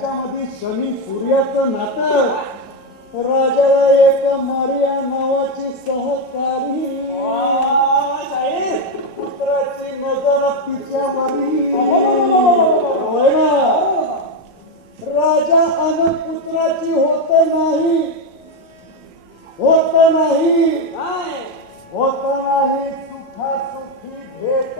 त्यांच्यामध्ये शनी सूर्याचं नातं. राजाला एक मारिया नावाची सहकारी, पुत्राची नजर तिच्यावरी. होय ना, राजा आणि पुत्राची होत नाही, होत नाही, होत नाही सुखासुखी भेट.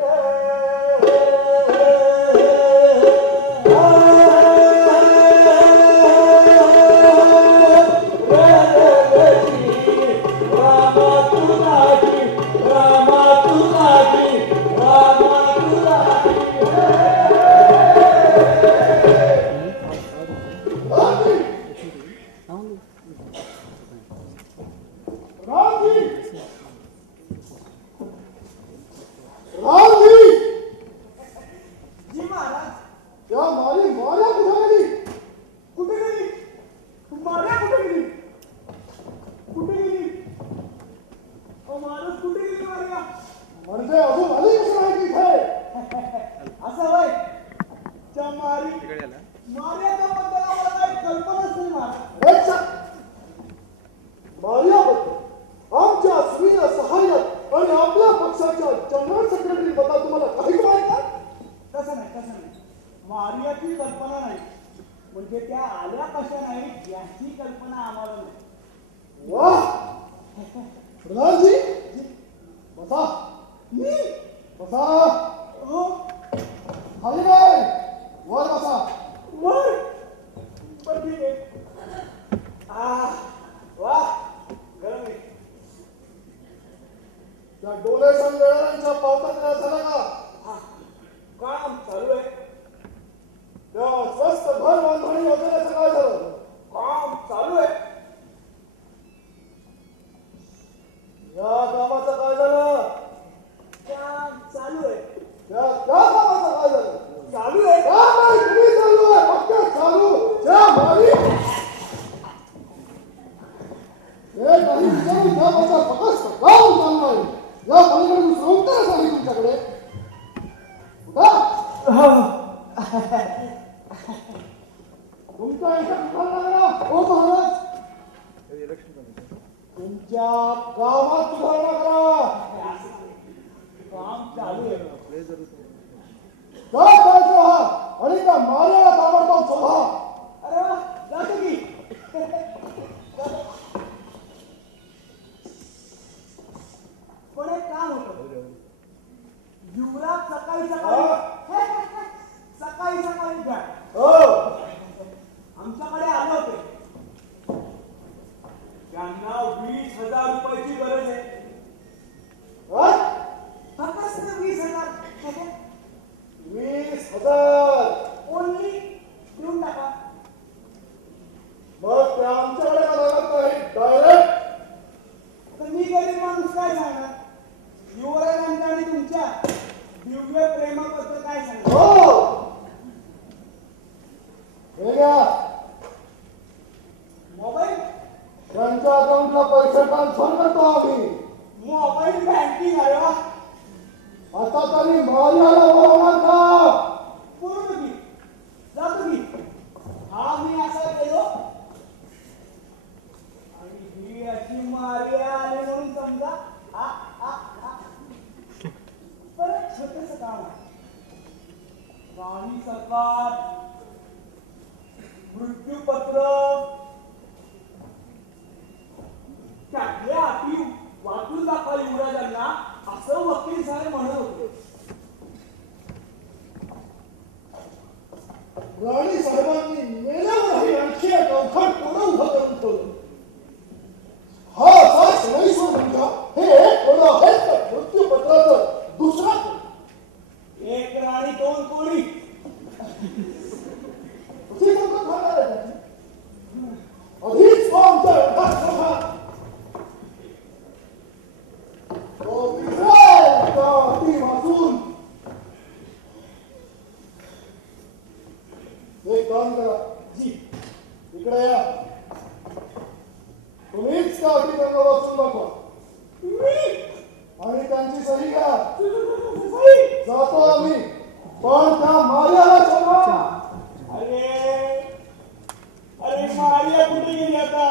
मारिया कुठे गेली आता?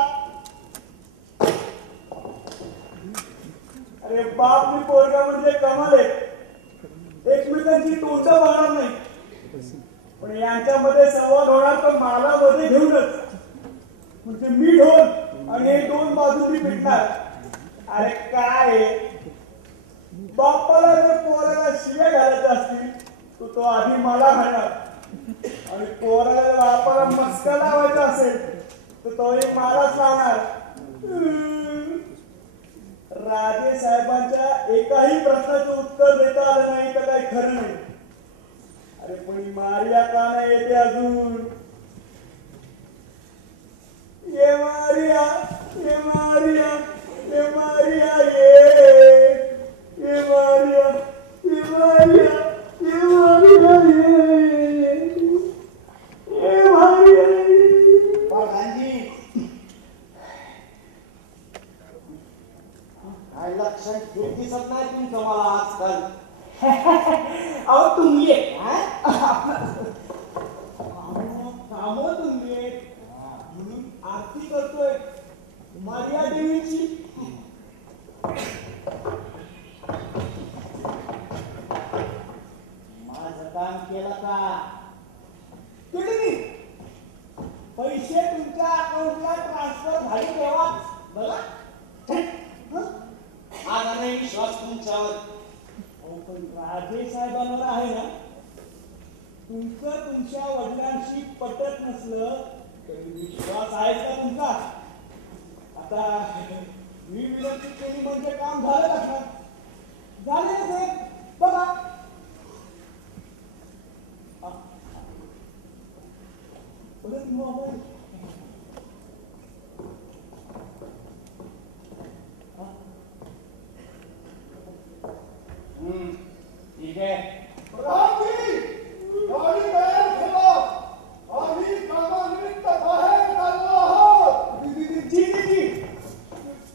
अरे बाप मी पोरगा म्हणजे कमाल आहे. एकमेकांची तोंड बघणार नाही, पण यांच्यामध्ये संवाद होणार तर मला मध्ये घेऊनच. म्हणजे मी ढोल आणि हे दोन बाजूनी पिटणार. अरे काय बाप्पाला जर पोराला शिव्या घालायच्या असतील तर तो आधी मला घालणार, आणि पोराला जर बाप्पाला मस्का लावायचा असेल तर तोही मलाच लावणार. राजे साहेबांच्या एकाही प्रश्नाचं उत्तर देता आलं नाही तर काही खरं नाही. अरे पण मारिया का नाही येते अजून? ये मारिया, ये मारिया, ये मारिया, ये मारिया, ये मारिया, ये मारिया, ये मारिया. प्रधानजी, काय लक्षण ठीक दिसत नाही तुमचं मला आजकाल. अहो तुम्ही काम तुम्ही म्हणून आरती करतोय मारिया देवीची. माझं काम केलं का? तुम्ही पैसे तुमच्या अकाउंटला ट्रान्सफर झाले तेव्हा बघा. माझा नाही विश्वास तुमच्यावर. अहो पण राजे साहेबांवर आहे ना. तुमचं तुमच्या वडिलांशी पटत नसलं तरी विश्वास आहेच का तुमचा? आता मी विनंती केली म्हणजे काम झालं का? झाले ते बघा. परत मोबाईल ठीक आहे. रामजी, गाडी तयार ठेवा. आम्ही कामानिमित्त बाहेर चाललो आहोत. जी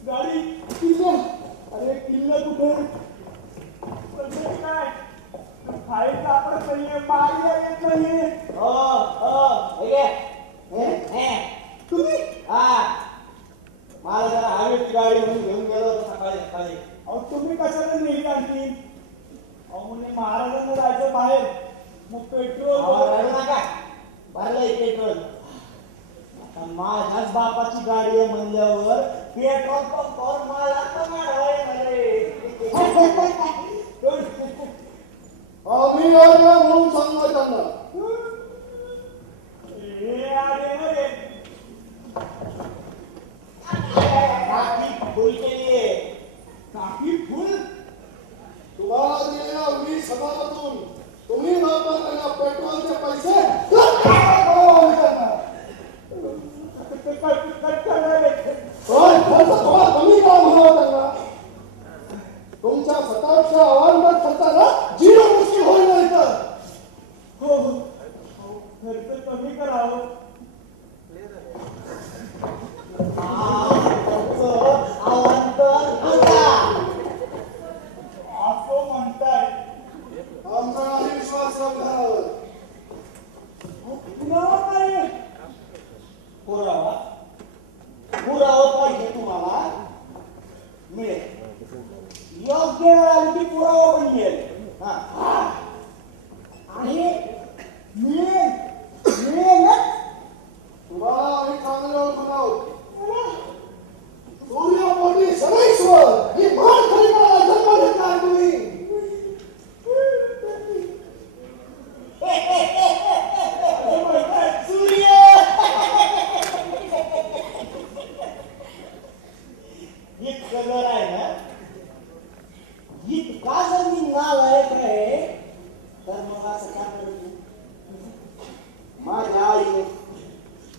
गाडी किल्ला. अरे किल्ला कुठे? काय फाईल सापडत नाहीये, मारिया येत नाहीये. तुम्ही मला जरा हवेची गाडी म्हणून घेऊन गेलो होतो सकाळी सकाळी. अहो तुम्ही कशाला नेली आणखी? अहो म्हणजे महाराजांना जायचं बाहेर, मग पेट्रोल रडू नका, भरलंय पेट्रोल. आता माझ्याच बापाची गाडी आहे म्हणल्यावर पेट्रोल पंपावर मला तर आम्ही आलो म्हणून सांगा त्यांना. हे आले मध्ये फुल केली. काकी फुल. तुम्हाला दिलेल्या 20 हजारातून तुम्ही वापरलेल्या पेट्रोलचे पैसे थोडा कमी काम हवं त्यांना. तुमच्या स्वतःच्या आव्हानात खर्चाला जीव मुश्किल होईल नाही तर. हो खर्च कमी करावं. असं म्हणताय? आमचा नाही विश्वास राखल्यावर. पुरावा काय? पुरावा पुरावा पाहिजे तुम्हाला, मिळेल. योग्य वेळ आली की पुरावा पण मिळेल. आहे मिळेल मिळेलच. तुम्हाला आम्ही चांगले ओळखून आहोत. सूर्यपोटी सदैश्वर ही भान खरी करायला जन्म घेतलाय तुम्ही. सूर्य इतकं जर आहे ना, इतका जर मी नालायक आहे तर मग असं का करतो? माझ्या आईने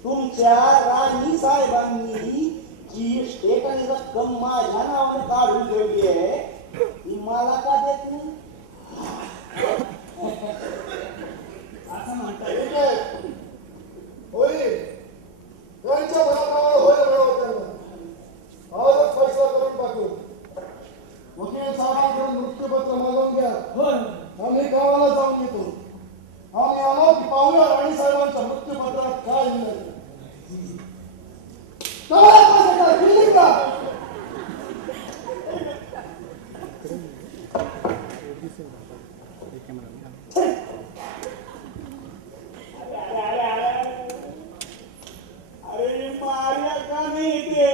तुमच्या राणी साहेबांनी जी इस्टेट आणि रक्कम माझ्या नावाने काढून ठेवली आहे ती मला का देत नाही? असं म्हणताय? ठीक आहे, होईल. त्यांच्या भरावर होईल मिळव त्यांना. आजच फैसला करून टाकू. वकील साहेबांकडून मृत्यूपत्र मागवून घ्या. होय आम्ही गावाला जाऊन येतो. आम्ही आलो की पाहूया राणी साहेबांच्या मृत्यूपत्रात काय लिहिलंय. कळलं का सगळं? कळलं का? अरे मारिया का नाही येते?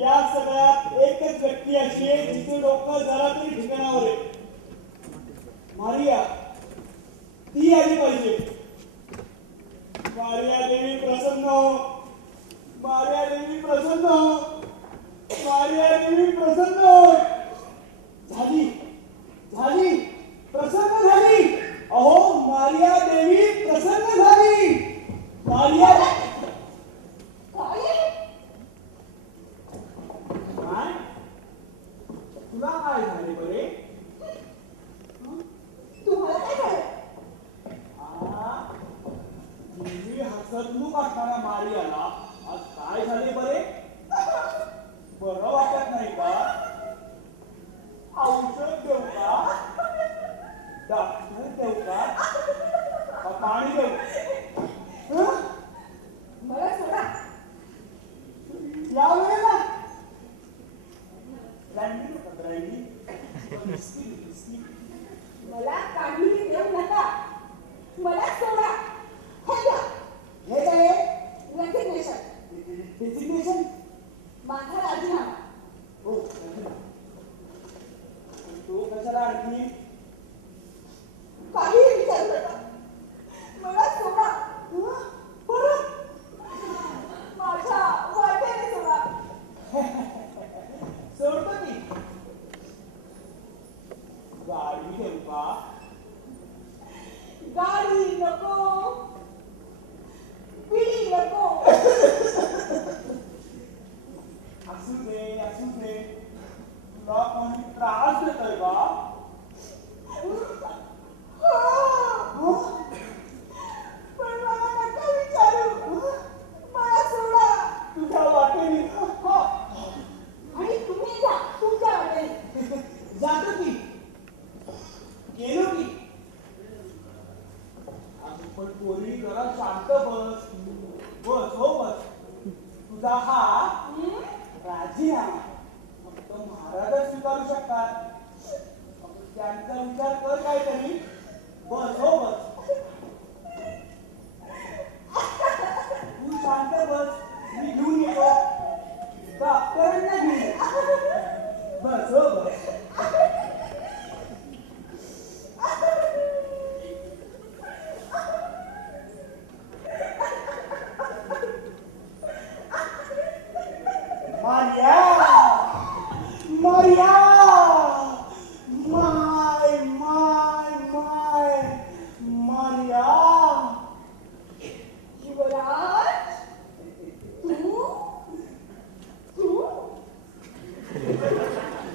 या सगळ्यात एकच व्यक्ती अशी आहे जिचे डोकं जरा तरी ठिकाणावर आहे. मारिया, ती आली पाहिजे. मारिया देवी प्रसन्न हो. मारिया देवी प्रसन्न हो. मारिया देवी प्रसन्न हो. झाली झाली प्रसन्न झाली. अहो मारिया देवी प्रसन्न झाली. मारिया काय? तुला काय झाले बरे? तुम्हाला काय झालं? नेहमी हसतमुख असणाऱ्या मारियाला आज काय झाले बरे? बरं वाटत नाही का? औषध देऊ का? डॉक्टर देऊ का? का पाणी देऊ? हं? मला सोडा. या वेळेला ब्रँडी नका, ब्रँडी. Whisky, whisky. मला काहीही देऊ नका. मला सोडा. हे घ्या. हे काय रेसिग्नेशन. डेसिग्नेशन? माझा राजीनामा. हो. तो कशाला आणखी? काहीही विचारू नका. मला सोडा. परत माझ्या वाटेने सोडा. सोडतो की. गाडी घेऊ का? गाडी नको. पिढी नको. असू दे, असू दे. तुला कोणी त्रास देतोय का? पण मला नका विचारू. मला सोडा. तुझ्या वाटेने आणि तुम्ही जा तुमच्या वाटेने. जातो की. गेलो की. पण पोरी जरा शांत बस. बस हो बस. तुझा हा राजीनामा फक्त महाराजच स्वीकारू शकतात. त्यांचा विचार कर काहीतरी. बस हो बस. तू शांत बस. मी घेऊन येतो. डॉक्टरांना घेऊन येतो. बस हो बस. मारिया मारिया माय माय माय मारिया युवराज तू तू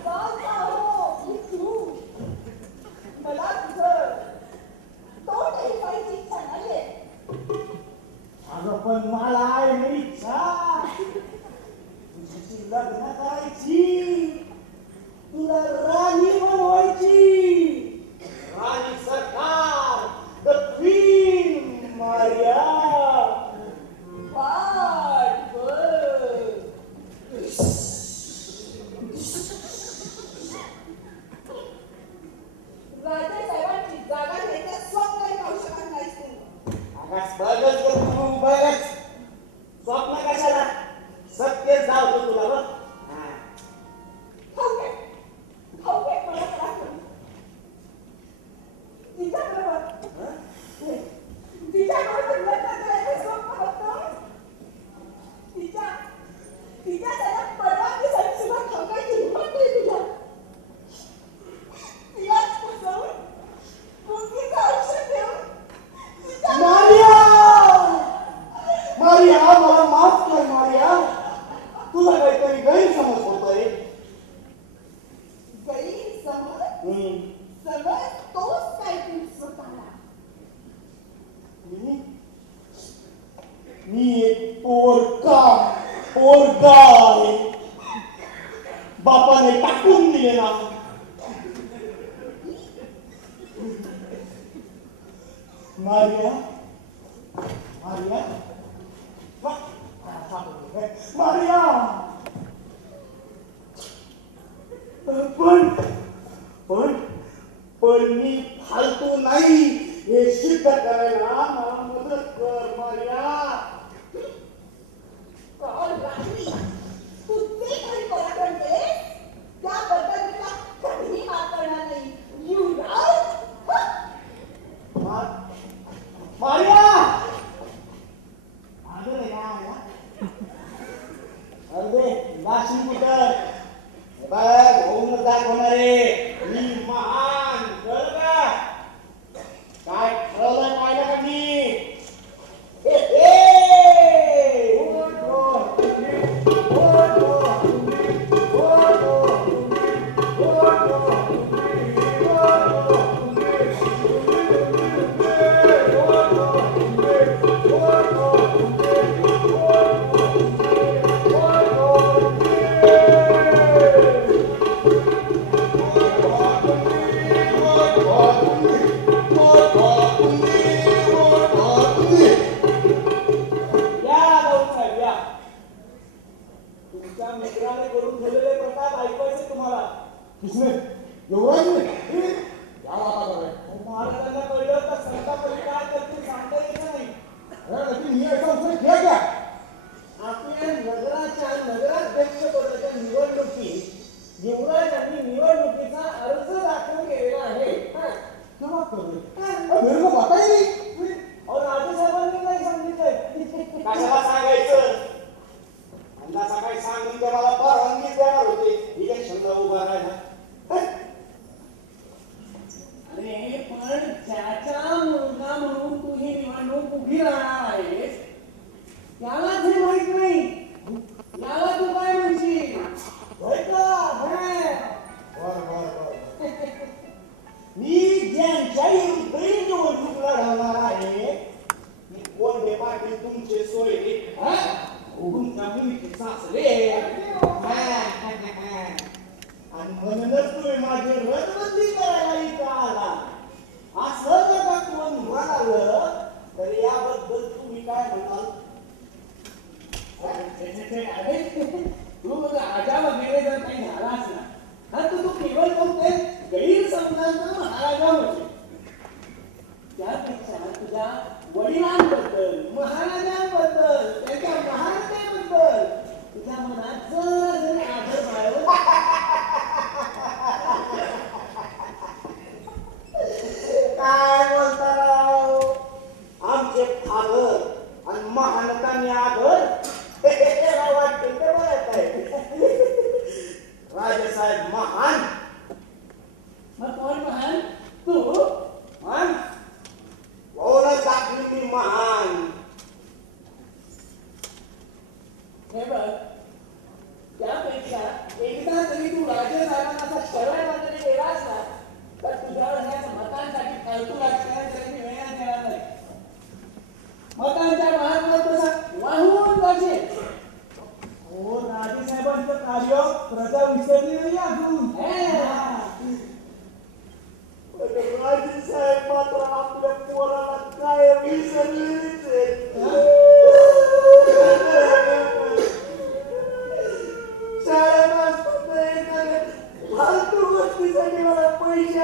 बघ आहो की तू मला तुझं तोंड ऐकायची इच्छा नाहीये. अगं पण मला आहे ना इच्छा तुझ्याशी लग्न करायची. तुला राणी बनवायची. राणी सरकार द क्वीन मारिया. वाट बघ. राजेसाहेबांची जागा घ्यायचं स्वप्न पाहू शकत नाहीस तू. आकाश बघच करतो बघच. स्वप्न कशाला? सत्य जावतो तुला बघ. खाऊ घे. खाऊ घे मला त्रास होईल. तिच्याबरोबर तिच्याबरोबर लग्न करायचं स्वप्न बघतोस. तिच्या त्याला परवानगीसाठी सुद्धा खाऊकायची हिंमत नाही तुझ्या. तिलाच फसवून मुलगीचं आयुष्य ठेवून तिच्या मारिया मारिया मला माफ कर मारिया. तुला काहीतरी गैरसमज होतोय. गैरसमज हम्म. समज तोच काय तू स्वतःला. मी एक पोरगा आहे. बापाने टाकून दिले ना. मारिया मारिया वा, आता मी फालतू नाही हे सिद्ध करायला मला मदत कर मारिया. राणी, तू जे काही पराक्रम केले त्याबद्दल तुला कधीही माफ करणार नाही. युवराज, मारिया अरे या अरे नाशिक कुठं बघ होऊन दाखवणारे मी महान कळलं का? काय ठरवलं पाहिलं का मी? फालतू गोष्टीसाठी मला पैसे